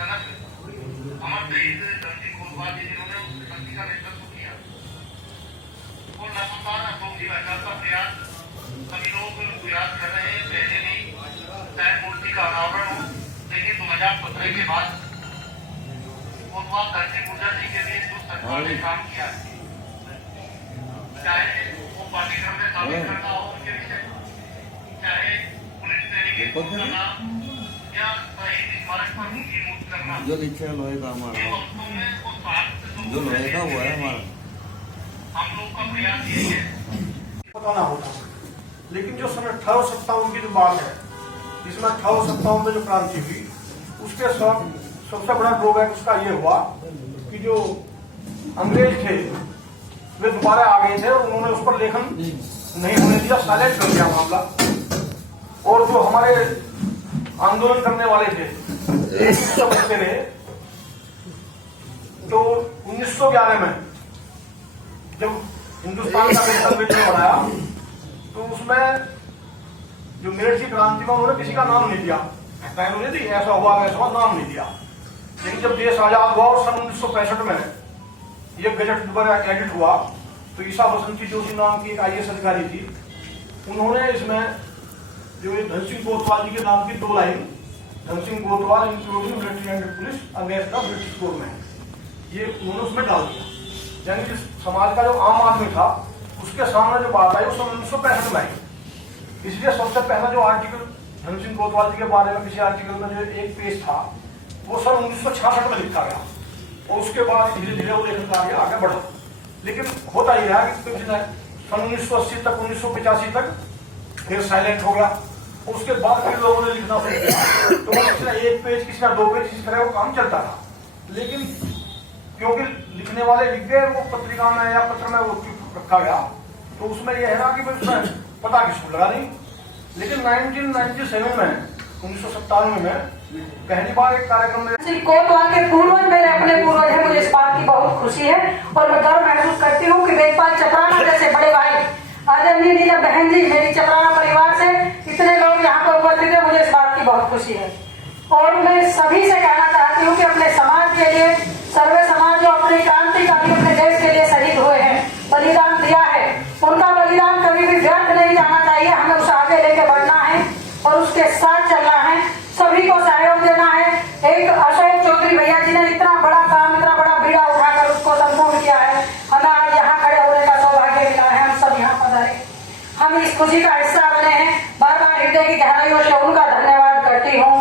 अमर शहीद धनसिंह कोतवाल जी जिन्होंने उस क्रांति का नेतृत्व किया और लगातार अशोक जी हटाने का प्रयास सभी लोग याद कर रहे हैं। पहले भी चाहे मूर्ति का अनावरण हो, लेकिन 2015 के बाद कोतवाल धनसिंह गुर्जर जी के लिए जो सरकार ने काम किया, चाहे वो पाठ्यक्रम में शामिल करना हो उनके विषय, चाहे पुलिस ट्रेनिंग करना या शहीद स्मारक पर उनकी मूर्ति करना, जो लिखे लोहे का हमारा, जो लोहे का हुआ है हमारा, हम लोग का प्रयास यही है पता ना होता। लेकिन जो सन 1857 की जो बात है, जिसमें 1857 में जो क्रांति हुई, उसके सबसे बड़ा ड्रॉबैक उसका ये हुआ कि जो अंग्रेज थे वे दोबारा आ गए थे और उन्होंने उस पर लेखन नहीं होने दिया, साइलेंट कर दिया मामला। और जो हमारे आंदोलन करने वाले थे बच्चे रहे, तो 1911 में जब हिंदुस्तान का संविधान बनाया तो उसमें जो मेरठ की क्रांति में उन्होंने किसी का नाम नहीं दिया, नहीं दी, ऐसा हुआ वैसा हुआ, नाम नहीं दिया। लेकिन जब देश आजाद हुआ और सन 1965 में ये गजट दोबारा एडिट हुआ तो ईसा बसंती जोशी नाम की एक IAS अधिकारी थी, उन्होंने इसमें जो ये धनसिंह कोतवाल जी के नाम की 2 line, Dhan Singh Kotwal including military and police against the British government, ये उन्होंने उसमें डाल दिया। यानी कि समाज का जो आम आदमी था उसके सामने जो बात आई वो सन 1965 में आई। इसलिए सबसे पहला जो आर्टिकल धनसिंह कोतवाल जी के बारे में किसी आर्टिकल में जो एक पेज था वो सन 1966 में लिखा गया और उसके बाद धीरे धीरे वो लेखन कार्य आगे बढ़ा। लेकिन होता ही रहा कि सन 1980 तक 1985 तक फिर साइलेंट हो गया और उसके बाद फिर लोगों ने लिखना शुरू किया। तो किसी ने 1 पेज, किसी ने 2 पेज, इस तरह वो काम चलता था। लेकिन क्योंकि लिखने वाले लिख गए, वो पत्रिका में या पत्र में वो रखा गया, तो उसमें यह है ना कि उसमें पता किसको लगा नहीं। लेकिन 1997 में 1997 में पहली बार एक कार्यक्रम में कोतवाल के पूर्वज मेरे अपने पूर्वज हैं, मुझे इस बात की बहुत खुशी है और मैं गर्व महसूस करती हूँ कि वेदपाल चपराना जैसे बड़े भाई आदरणीय नीला बहन जी मेरी चपराना परिवार से इतने लोग यहाँ पर उपस्थित है, मुझे इस बात की बहुत खुशी है। और मैं सभी से कहना चाहती हूँ कि अपने समाज के लिए सर्वे समाज जो अपनी क्रांतिकारी अपने देश के लिए शहीद हुए हैं, बलिदान दिया है, उनका बलिदान कभी भी व्यर्थ नहीं जाना चाहिए। हमें उसे आगे लेके बढ़ना है और उसके साथ चलना है, सभी को सहयोग देना है। एक अशोक चौधरी भैया जी ने इतना बड़ा काम, इतना बड़ा बीड़ा उठाकर उसको संपूर्ण किया है, हमें आज यहाँ खड़े होने का सौभाग्य मिला है। हम सब यहाँ पधारे, हम इस खुशी का हिस्सा बने हैं। बार बार हृदय की गहराइयों से उनका धन्यवाद करती हूँ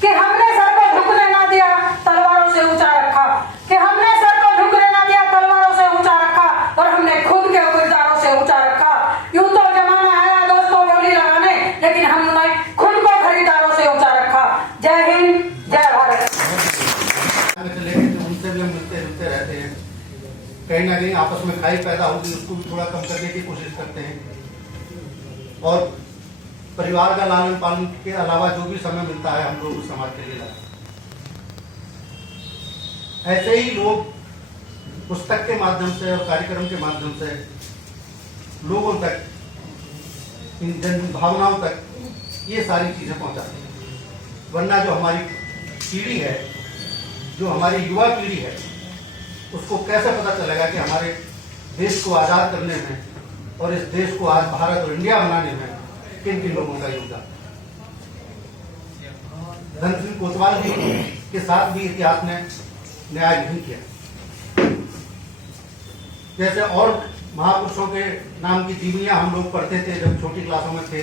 कि हमने सर को झुकने ना दिया, तलवारों से ऊंचा रखा, कि हमने सर को झुकने ना दिया, तलवारों से ऊंचा रखा और हमने खुद के किरदारों से ऊंचा रखा। यूं तो जमाना आया दोस्तों बोली लगाने, लेकिन हमने खुद को खरीदारों से ऊंचा रखा। जय हिंद, जय भारत। उनसे भी हम मिलते जुलते रहते हैं, कहीं ना कहीं आपस में खाई पैदा होगी उसको भी थोड़ा कम करने की कोशिश करते हैं और परिवार का लालन पालन के अलावा जो भी समय मिलता है हम लोग उस समाज के लिए लगाते हैं। ऐसे ही लोग पुस्तक के माध्यम से और कार्यक्रम के माध्यम से लोगों तक, इन जन भावनाओं तक ये सारी चीजें पहुंचाते हैं। वरना जो हमारी पीढ़ी है, जो हमारी युवा पीढ़ी है, उसको कैसे पता चलेगा कि हमारे देश को आजाद करने में और इस देश को आज भारत और इंडिया बनाने में किन किन लोगों का योगदान। धनसिंह कोतवाल जी के साथ भी इतिहास ने न्याय नहीं किया। जैसे और महापुरुषों के नाम की जीवनियां हम लोग पढ़ते थे जब छोटी क्लासों में थे,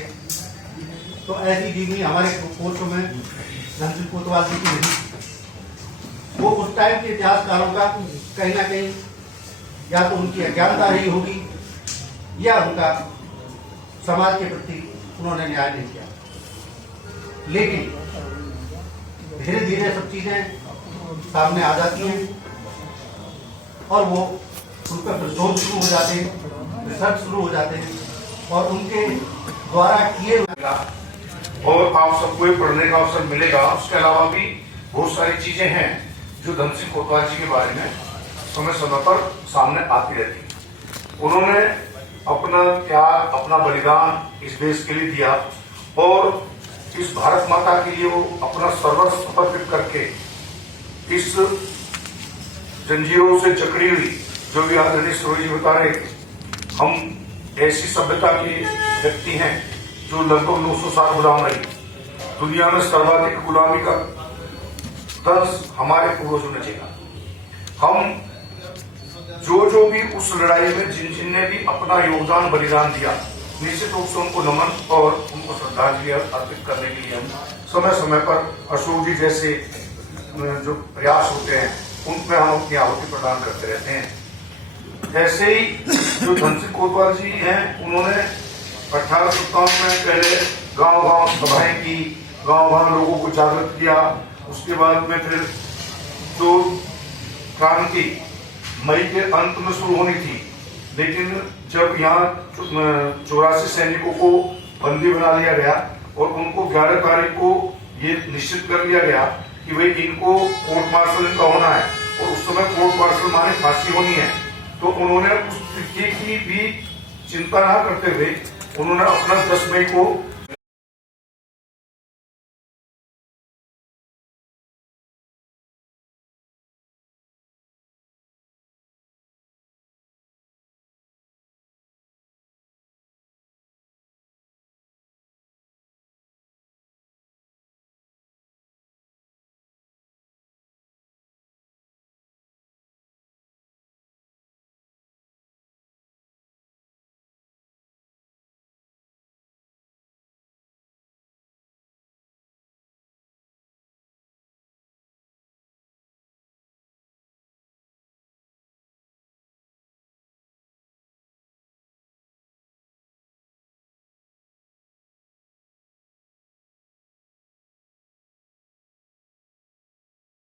तो ऐसी जीवनी हमारे कोर्सों में धनसिंह कोतवाल जी की नहीं। वो उस टाइम के इतिहासकारों का कहीं ना कहीं या तो उनकी अज्ञानता रही होगी या उनका समाज के प्रति उन्होंने न्याय नहीं किया। लेकिन धीरे धीरे सब चीजें सामने आ जाती हैं और वो उन पर शोध शुरू हो जाते हैं, रिसर्च शुरू हो जाते हैं और उनके द्वारा किए और आप सबको पढ़ने का अवसर मिलेगा। उसके अलावा भी बहुत सारी चीजें हैं जो धनसिंह कोतवाल जी के बारे में समय समय पर सामने आती रहती। उन्होंने अपना त्याग, अपना बलिदान इस देश के लिए दिया और इस भारत माता के लिए वो अपना सर्वस्व समर्पित करके इस जंजीरों से जकड़ी हुई, जो भी आदरणीय सरोज जी बता रहे थे, हम ऐसी सभ्यता के व्यक्ति हैं जो लगभग 900 साल गुलाम रही। दुनिया में सर्वाधिक गुलामी का दंश हमारे पूर्वजों ने झेला। हम जो भी उस लड़ाई में जिन ने भी अपना योगदान बलिदान दिया, निश्चित रूप से उनको नमन और उनको श्रद्धांजलि अर्पित करने के लिए हम समय समय पर अशोक जी जैसे जो प्रयास होते हैं उनमें हम अपनी आहुति प्रदान करते रहते हैं। ऐसे ही जो धन सिंह कोतवाल जी हैं, उन्होंने 1857 में पहले गांव-गांव सभाएं की, गांव-गांव लोगों को जागृत किया। उसके बाद में फिर जो क्रांति मई के अंत में शुरू होनी थी, लेकिन जब यहाँ 84 सैनिकों को बंदी बना लिया गया और उनको 11 तारीख को ये निश्चित कर लिया गया कि भाई इनको कोर्ट मार्शल इनका होना है, और उस समय कोर्ट मार्शल माने फांसी होनी है, तो उन्होंने उस तिथि की भी चिंता न करते हुए उन्होंने अपना 10 मई को